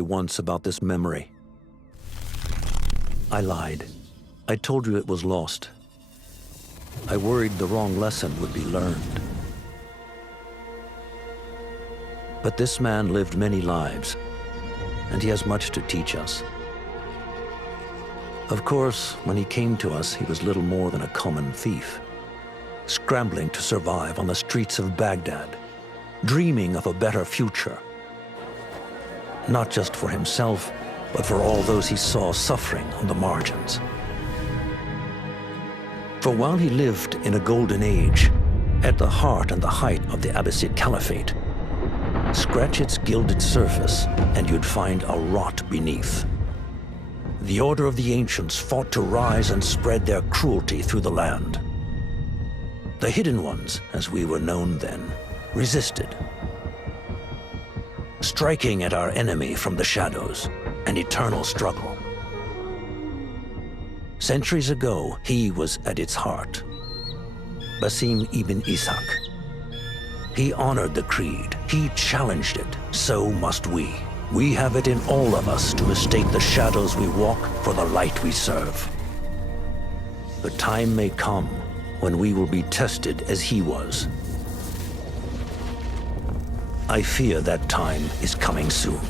me once about this memory. I lied. I told you it was lost. I worried the wrong lesson would be learned. But this man lived many lives, and he has much to teach us. Of course, when he came to us, he was little more than a common thief, scrambling to survive on the streets of Baghdad, dreaming of a better future. Not just for himself, but for all those he saw suffering on the margins. For while he lived in a golden age, at the heart and the height of the Abbasid Caliphate, scratch its gilded surface, and you'd find a rot beneath. The Order of the Ancients fought to rise and spread their cruelty through the land. The Hidden Ones, as we were known then, resisted, striking at our enemy from the shadows, an eternal struggle. Centuries ago, he was at its heart, Basim ibn Ishaq. He honored the creed. He challenged it. So must we. We have it in all of us to mistake the shadows we walk for the light we serve. The time may come when we will be tested as he was. I fear that time is coming soon.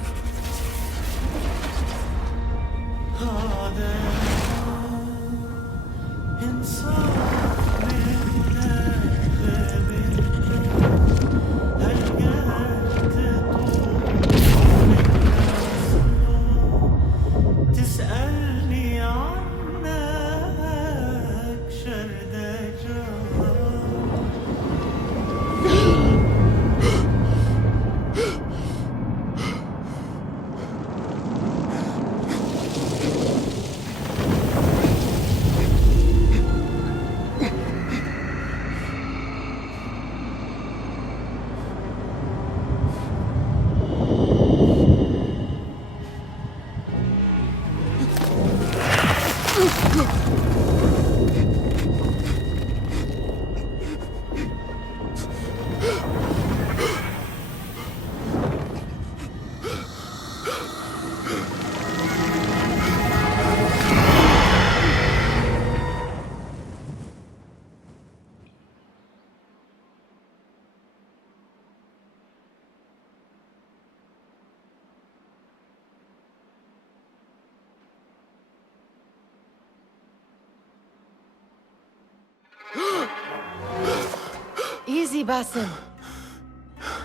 Easy, Basim.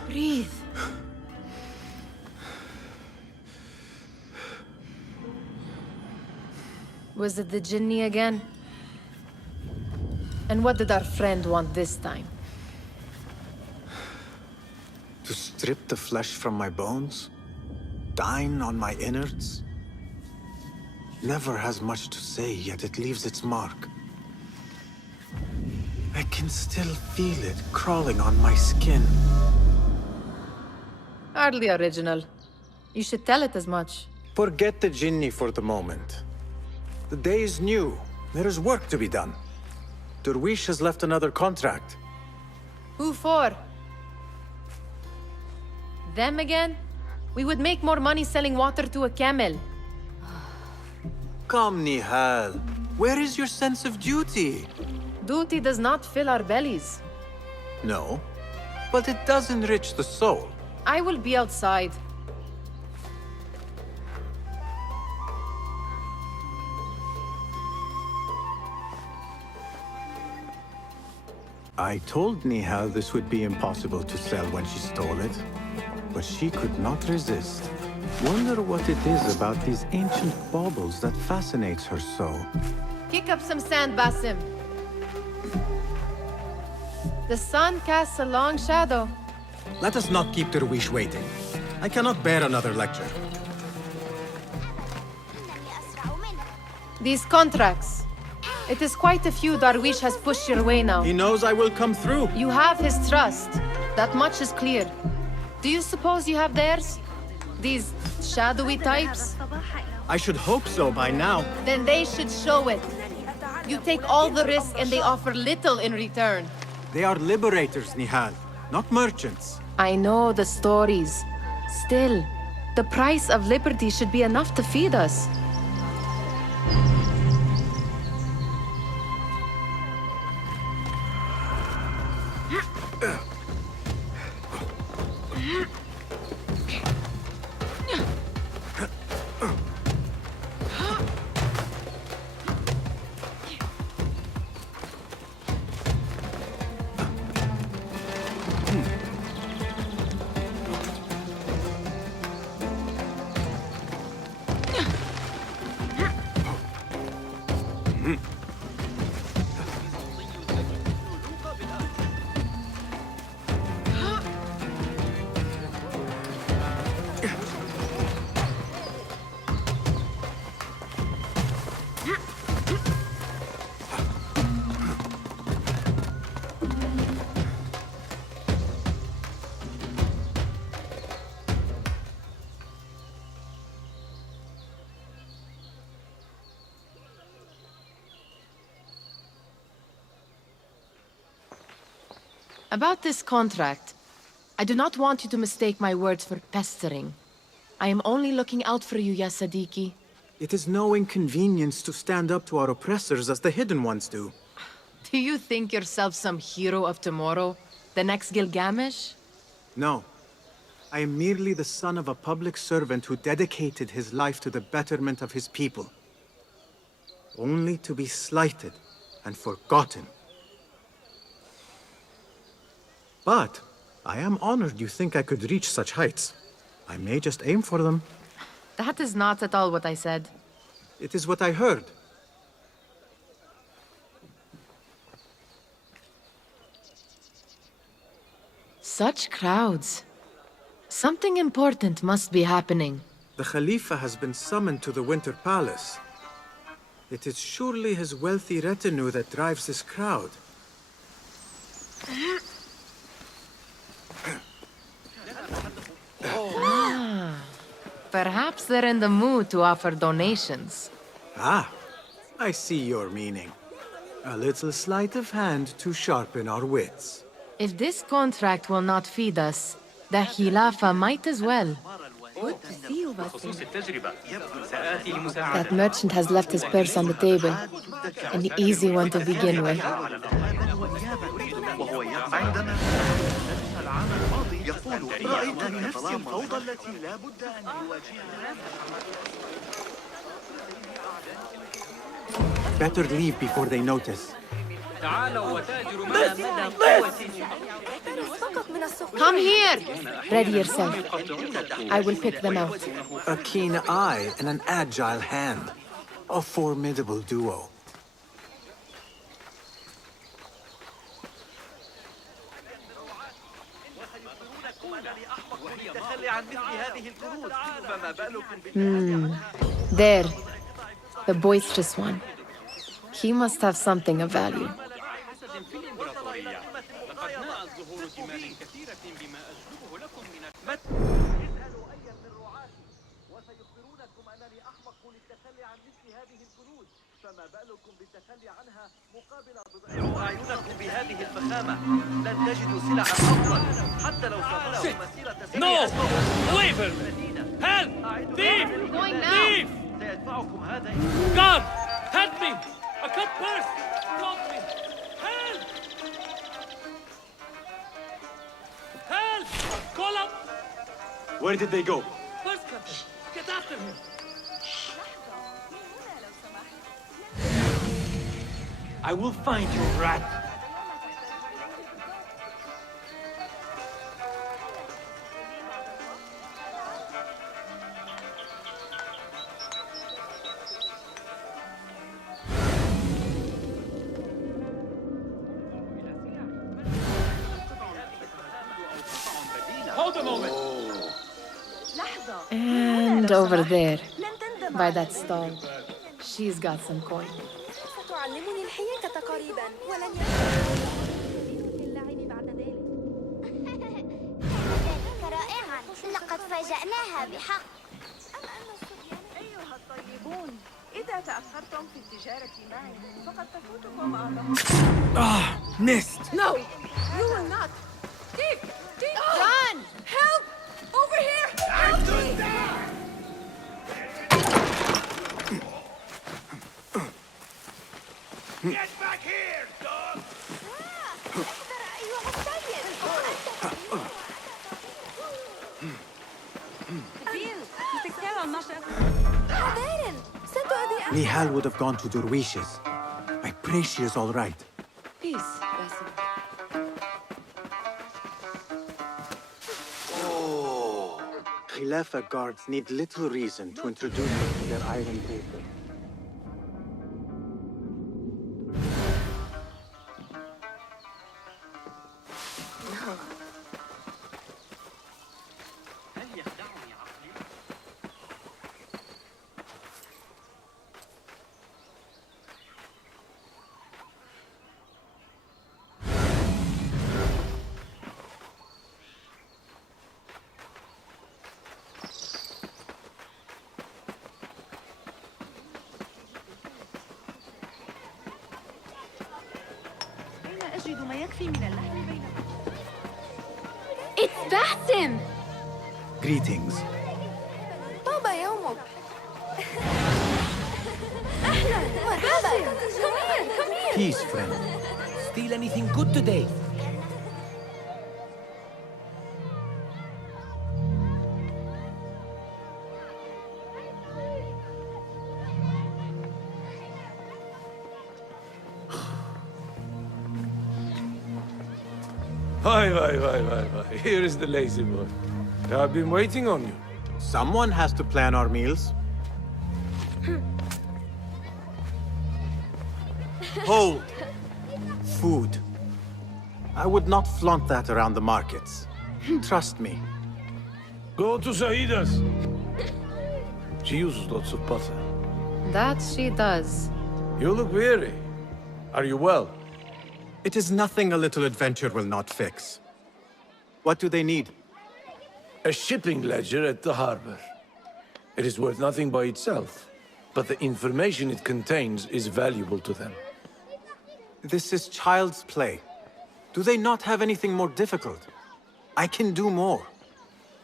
Breathe. Was it the Jinni again? And what did our friend want this time? To strip the flesh from my bones? Dine on my innards? Never has much to say, yet it leaves its mark. I can still feel it crawling on my skin. Hardly original. You should tell it as much. Forget the Jinni for the moment. The day is new. There is work to be done. Derwish has left another contract. Who for? Them again? We would make more money selling water to a camel. Come, Nihal. Where is your sense of duty? Duty does not fill our bellies. No, but it does enrich the soul. I will be outside. I told Nihal this would be impossible to sell when she stole it, but she could not resist. Wonder what it is about these ancient baubles that fascinates her so. Kick up some sand, Basim. The sun casts a long shadow. Let us not keep Derwish waiting. I cannot bear another lecture. These contracts. It is quite a few Darwish has pushed your way now. He knows I will come through. You have his trust. That much is clear. Do you suppose you have theirs? These shadowy types? I should hope so by now. Then they should show it. You take all the risk and they offer little in return. They are liberators, Nihal, not merchants. I know the stories. Still, The price of liberty should be enough to feed us. About this contract, I do not want you to mistake my words for pestering. I am only looking out for you, ya Sadiki. It is no inconvenience to stand up to our oppressors as the Hidden Ones do. Do you think yourself some hero of tomorrow? The next Gilgamesh? No. I am merely the son of a public servant who dedicated his life to the betterment of his people. Only to be slighted and forgotten. But I am honored you think I could reach such heights. I may just aim for them. That is not at all what I said. It is what I heard. Such crowds. Something important must be happening. The Khalifa has been summoned to the Winter Palace. It is surely his wealthy retinue that drives this crowd. Perhaps they're in the mood to offer donations. Ah, I see your meaning. A little sleight of hand to sharpen our wits. If this contract will not feed us, the Khilafa might as well. That merchant has left his purse on the table. An easy one to begin with. Better leave before they notice. Come here! Ready yourself. I will pick them out. A keen eye and an agile hand. A formidable duo. There. The boisterous one. He must have something of value. No! Away from me! Help! Thief! Going now. Thief! God! Help me! A cut purse! Drop me! Help! Help! Call up! Where did they go? Purse cutter! Get after him! I will find you, rat! Hold a moment! And over there, by that stall, she's got some coin. ستعلمني الحياة قريبا ولن اللعب بعد ذلك. ذلك رائعا، لقد فاجأناها بحق. أيها الطيبون، إذا تأخرتم في التجارة معي فقد تفوتكم أعظم. Missed! No, you will not. Thief! Thief! Run! Help! Over here! Help me! Get back here, dog! Nihal would have gone to Derwish's. I pray she is all right. Peace, Basim. Khilafa guards need little reason to introduce us to their iron bracelet. It's Basim! Greetings. بابا يومك. أهلا مرحبا. Come here. Peace, friend. Steal anything good today? Hi. Here is the lazy boy. I've been waiting on you. Someone has to plan our meals. Hold! Food. I would not flaunt that around the markets. Trust me. Go to Saida's. She uses lots of butter. That she does. You look weary. Are you well? It is nothing a little adventure will not fix. What do they need? A shipping ledger at the harbor. It is worth nothing by itself, but the information it contains is valuable to them. This is child's play. Do they not have anything more difficult? I can do more.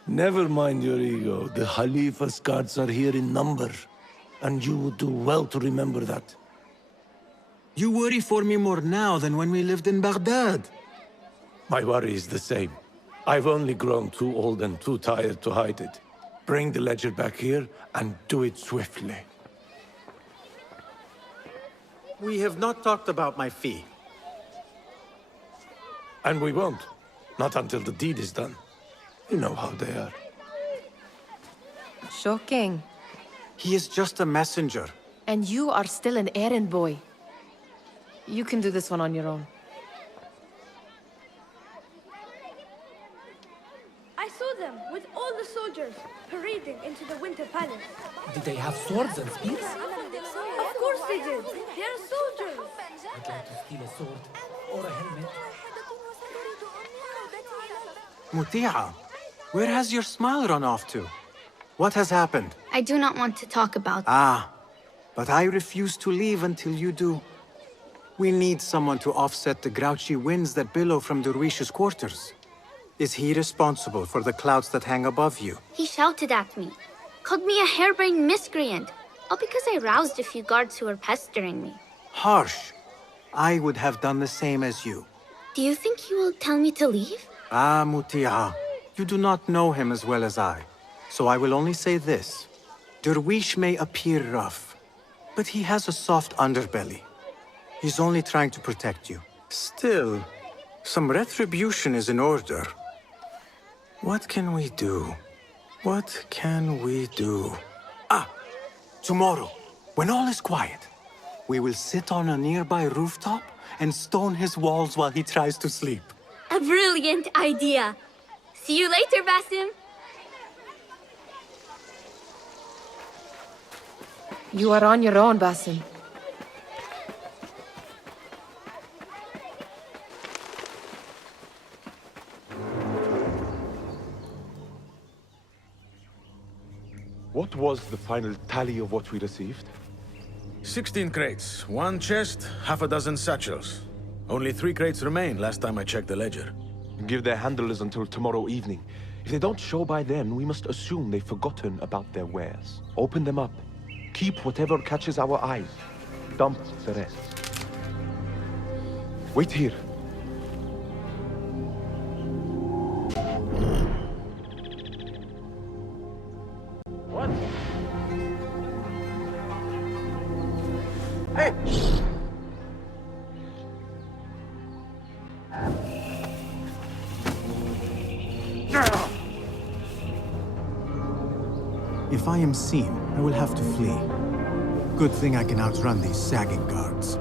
Never mind your ego. The Khalifa's guards are here in number, and you would do well to remember that. You worry for me more now than when we lived in Baghdad. My worry is the same. I've only grown too old and too tired to hide it. Bring the ledger back here, and do it swiftly. We have not talked about my fee. And we won't. Not until the deed is done. You know how they are. Shocking. He is just a messenger. And you are still an errand boy. You can do this one on your own. I saw them with all the soldiers parading into the Winter Palace. Did they have swords and spears? Of course they did. They are soldiers. I'd like to steal a sword or a helmet. Muti'a, where has your smile run off to? What has happened? I do not want to talk about But I refuse to leave until you do. We need someone to offset the grouchy winds that billow from Derwish's quarters. Is he responsible for the clouds that hang above you? He shouted at me, called me a harebrained miscreant, all because I roused a few guards who were pestering me. Harsh. I would have done the same as you. Do you think he will tell me to leave? Muti'a, you do not know him as well as I, so I will only say this. Derwish may appear rough, but he has a soft underbelly. He's only trying to protect you. Still, some retribution is in order. What can we do? What can we do? Tomorrow, when all is quiet, we will sit on a nearby rooftop and stone his walls while he tries to sleep. A brilliant idea. See you later, Basim. You are on your own, Basim. What was the final tally of what we received? 16 crates, 1 chest, half a dozen satchels. Only 3 crates remain last time I checked the ledger. Give their handlers until tomorrow evening. If they don't show by then, we must assume they've forgotten about their wares. Open them up. Keep whatever catches our eye. Dump the rest. Wait here. What? Hey! If I am seen, I will have to flee. Good thing I can outrun these sagging guards.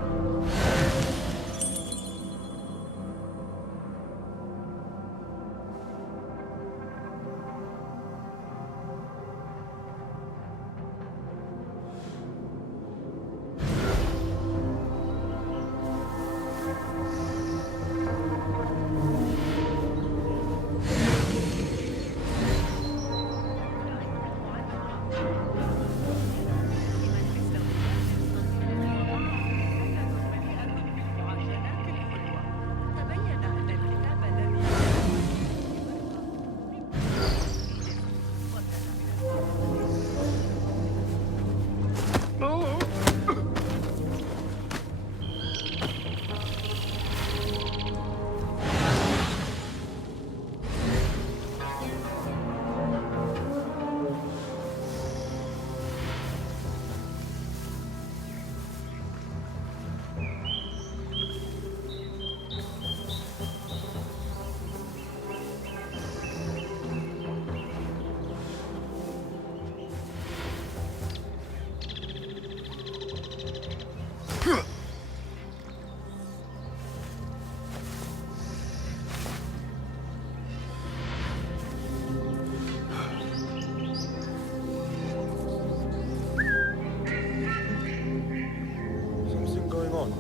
Something going on.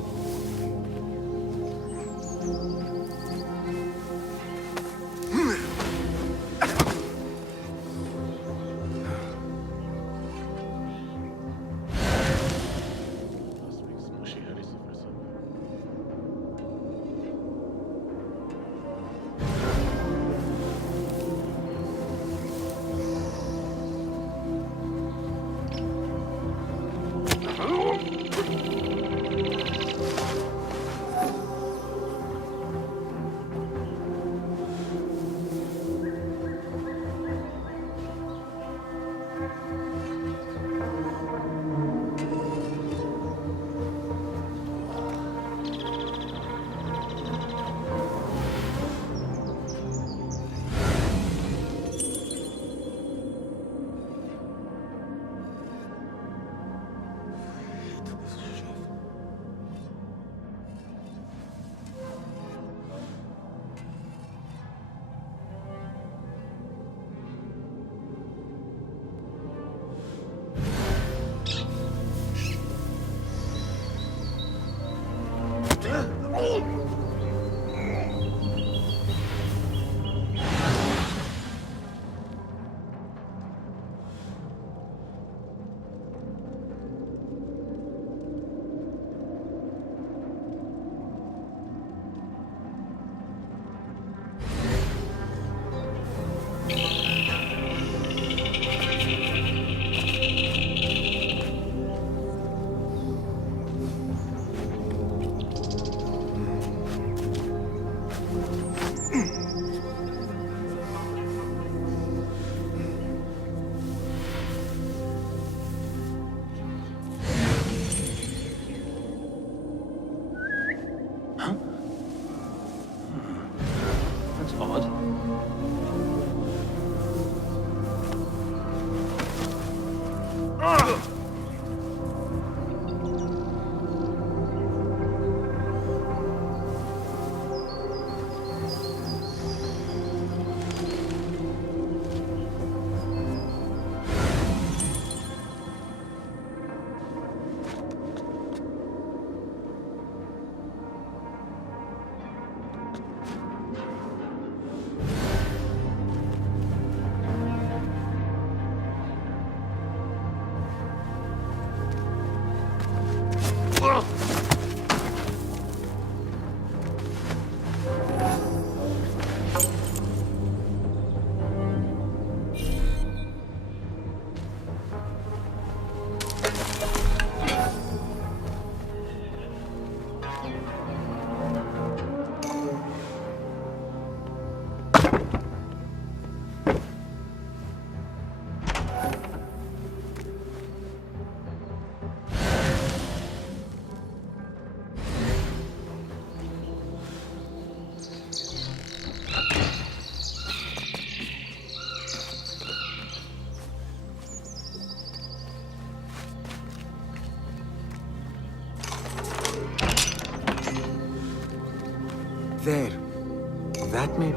That's odd. There. That may...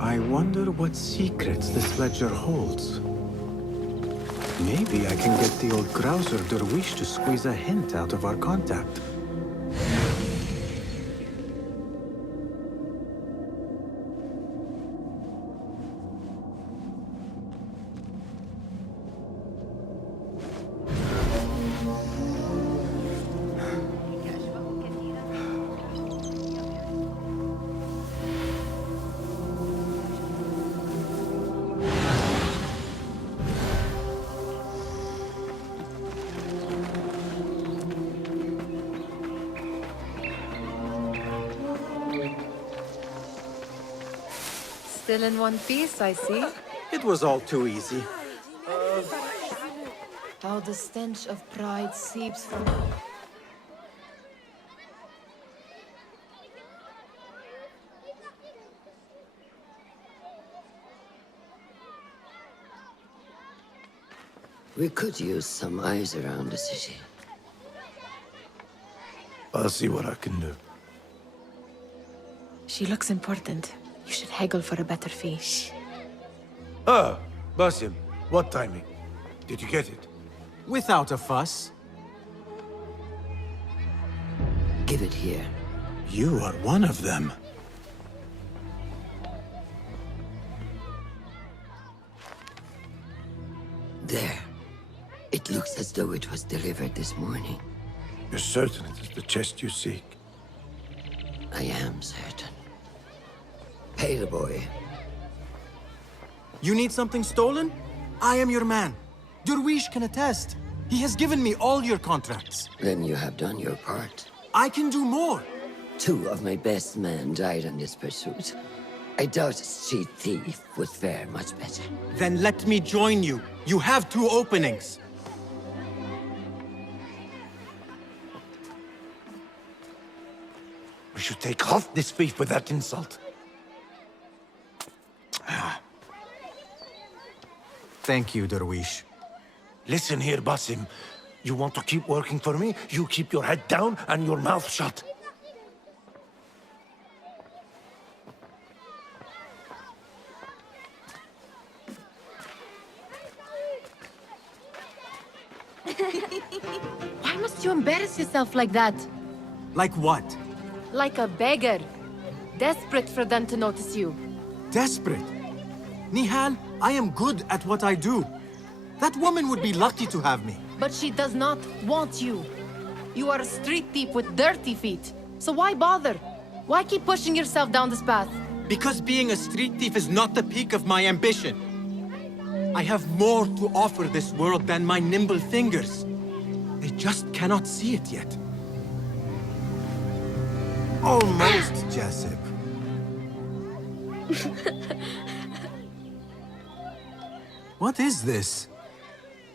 I wonder what secrets this ledger holds. Maybe I can get the old grouser Derwish to squeeze a hint out of our contact. Still in one piece, I see. It was all too easy. How the stench of pride seeps from... We could use some eyes around the city. I'll see what I can do. She looks important. You should haggle for a better fee. Ah, Basim, what timing? Did you get it? Without a fuss. Give it here. You are one of them. There. It looks as though it was delivered this morning. You're certain it is the chest you seek? I am certain. Pay the boy. You need something stolen? I am your man. Derwish can attest. He has given me all your contracts. Then you have done your part. I can do more. 2 of my best men died in this pursuit. I doubt a street thief would fare much better. Then let me join you. You have 2 openings. We should take off this thief with that insult. Thank you, Derwish. Listen here, Basim. You want to keep working for me? You keep your head down and your mouth shut. Why must you embarrass yourself like that? Like what? Like a beggar. Desperate for them to notice you. Desperate? Nihal, I am good at what I do. That woman would be lucky to have me. But she does not want you. You are a street thief with dirty feet. So why bother? Why keep pushing yourself down this path? Because being a street thief is not the peak of my ambition. I have more to offer this world than my nimble fingers. They just cannot see it yet. Almost, Jessup. What is this?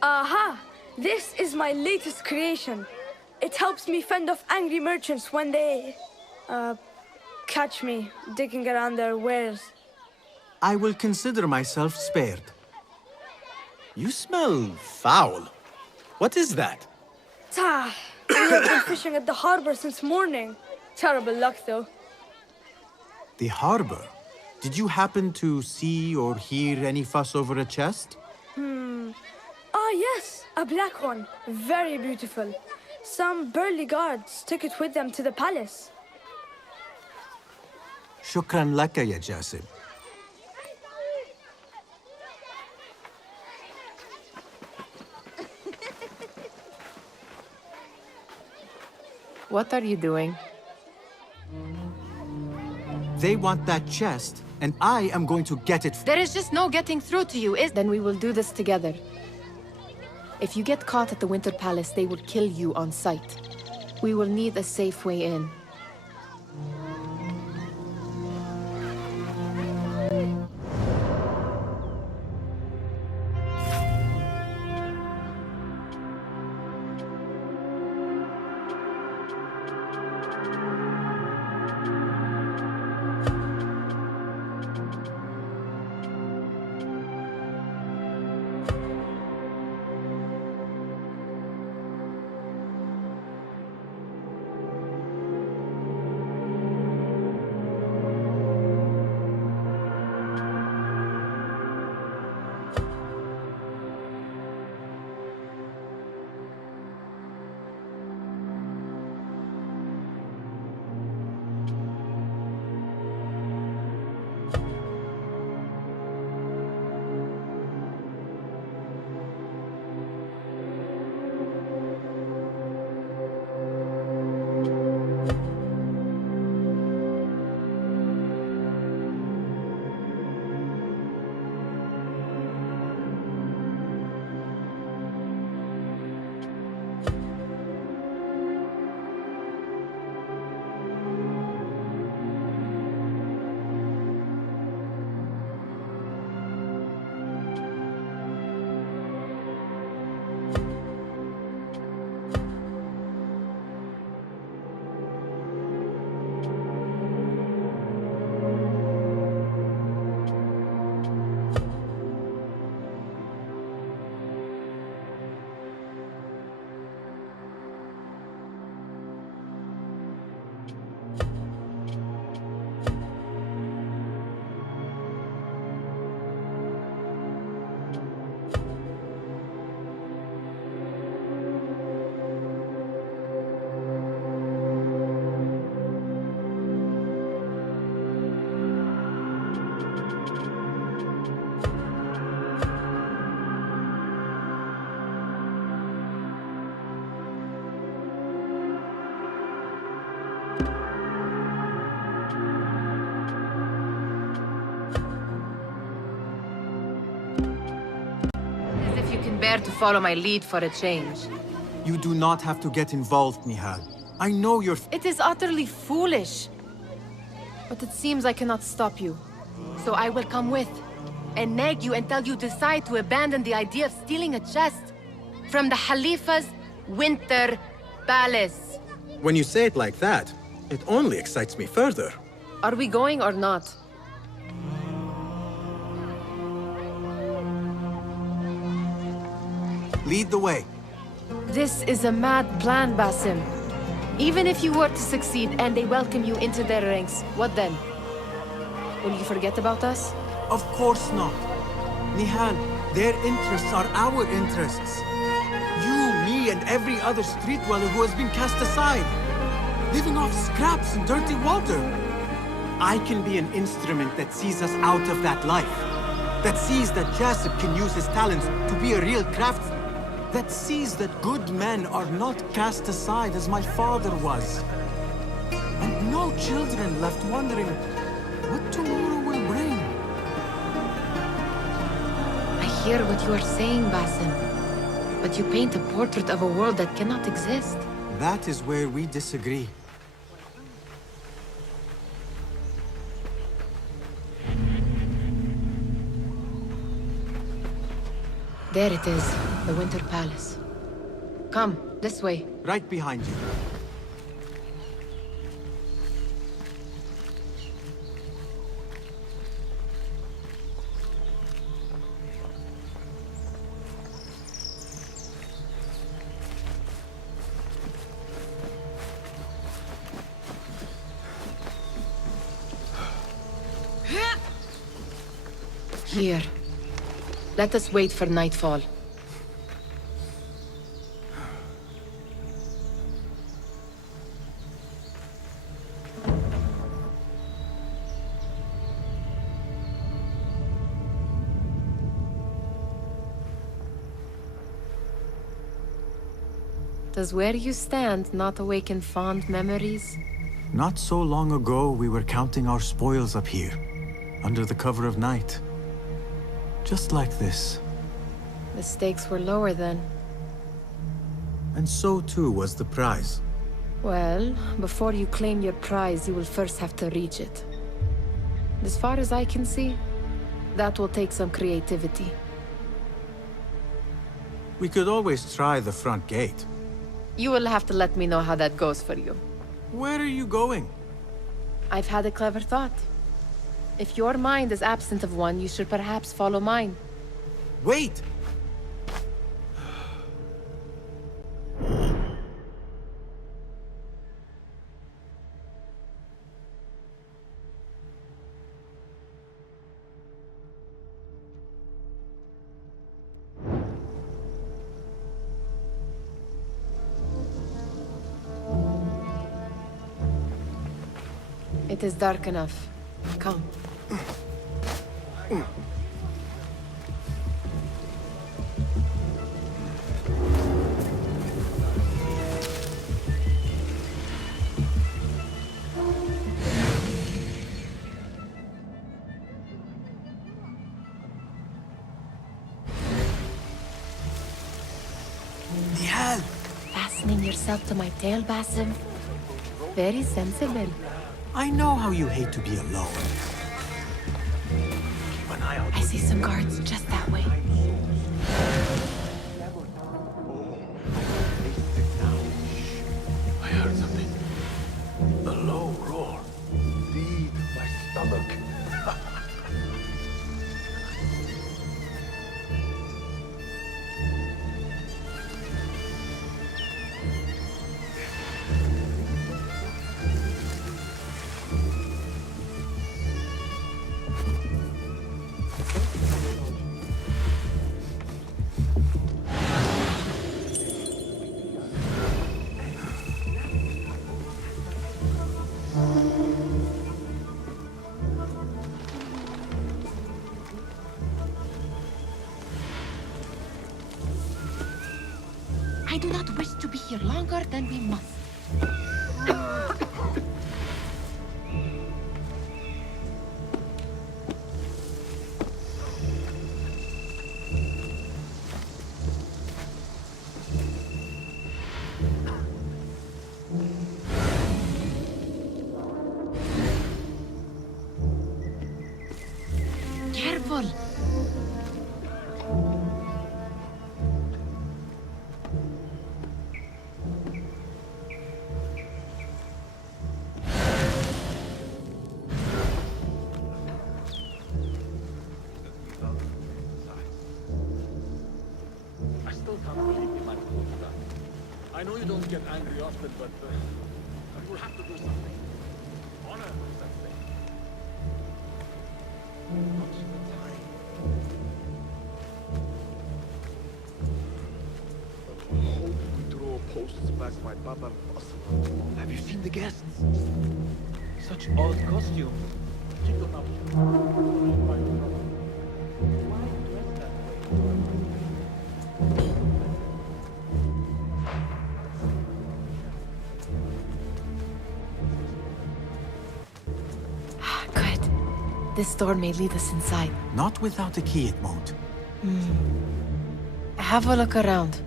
Aha! This is my latest creation. It helps me fend off angry merchants when they... catch me digging around their wares. I will consider myself spared. You smell foul. What is that? Tah! We have been fishing at the harbor since morning. Terrible luck, though. The harbor? Did you happen to see or hear any fuss over a chest? Ah, yes, a black one. Very beautiful. Some burly guards took it with them to the palace. Shukran laka, ya Jasib. What are you doing? They want that chest, and I am going to get it. There is just no getting through to you, is... Then we will do this together. If you get caught at the Winter Palace, they will kill you on sight. We will need a safe way in. swear to follow my lead for a change. You do not have to get involved, Nihal. I know you're... It is utterly foolish. But it seems I cannot stop you. So I will come with, and nag you until you decide to abandon the idea of stealing a chest from the Khalifa's winter palace. When you say it like that, it only excites me further. Are we going or not? Lead the way. This is a mad plan, Basim. Even if you were to succeed and they welcome you into their ranks, what then? Will you forget about us? Of course not. Nihal, their interests are our interests. You, me, and every other street dweller who has been cast aside. Living off scraps and dirty water. I can be an instrument that sees us out of that life. That sees that Jasip can use his talents to be a real craftsman. That sees that good men are not cast aside as my father was. And no children left wondering what tomorrow will bring. I hear what you are saying, Basim. But you paint a portrait of a world that cannot exist. That is where we disagree. There it is, the Winter Palace. Come, this way. Right behind you. Here. Let us wait for nightfall. Does where you stand not awaken fond memories? Not so long ago, we were counting our spoils up here, under the cover of night. Just like this. The stakes were lower then. And so too was the prize. Well, before you claim your prize, you will first have to reach it. As far as I can see, that will take some creativity. We could always try the front gate. You will have to let me know how that goes for you. Where are you going? I've had a clever thought. If your mind is absent of one, you should perhaps follow mine. Wait! It is dark enough. Come. Nihal! Fastening yourself to my tail, Basim? Very sensible. I know how you hate to be alone. I see some guards just that way. I heard something. A low roar. Indeed, my stomach. I do not wish to be here longer than we must. can't believe you might pull that. I know you don't get angry often, but we'll have to do something. Honor is that thing. Not the time. Hope we draw posts back by Baba. Have you seen the guests? Such odd costumes. Keep them up. Why dress that way? Good. This door may lead us inside. Not without a key, it won't. Have a look around.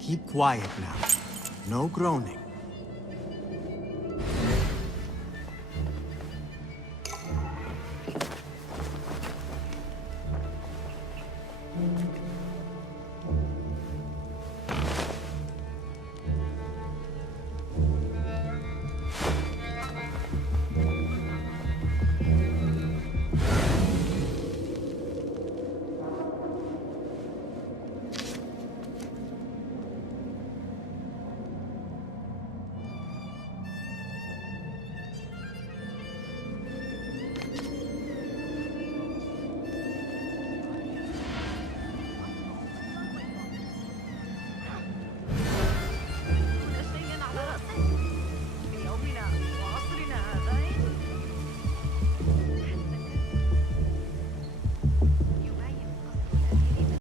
Keep quiet now. No groaning.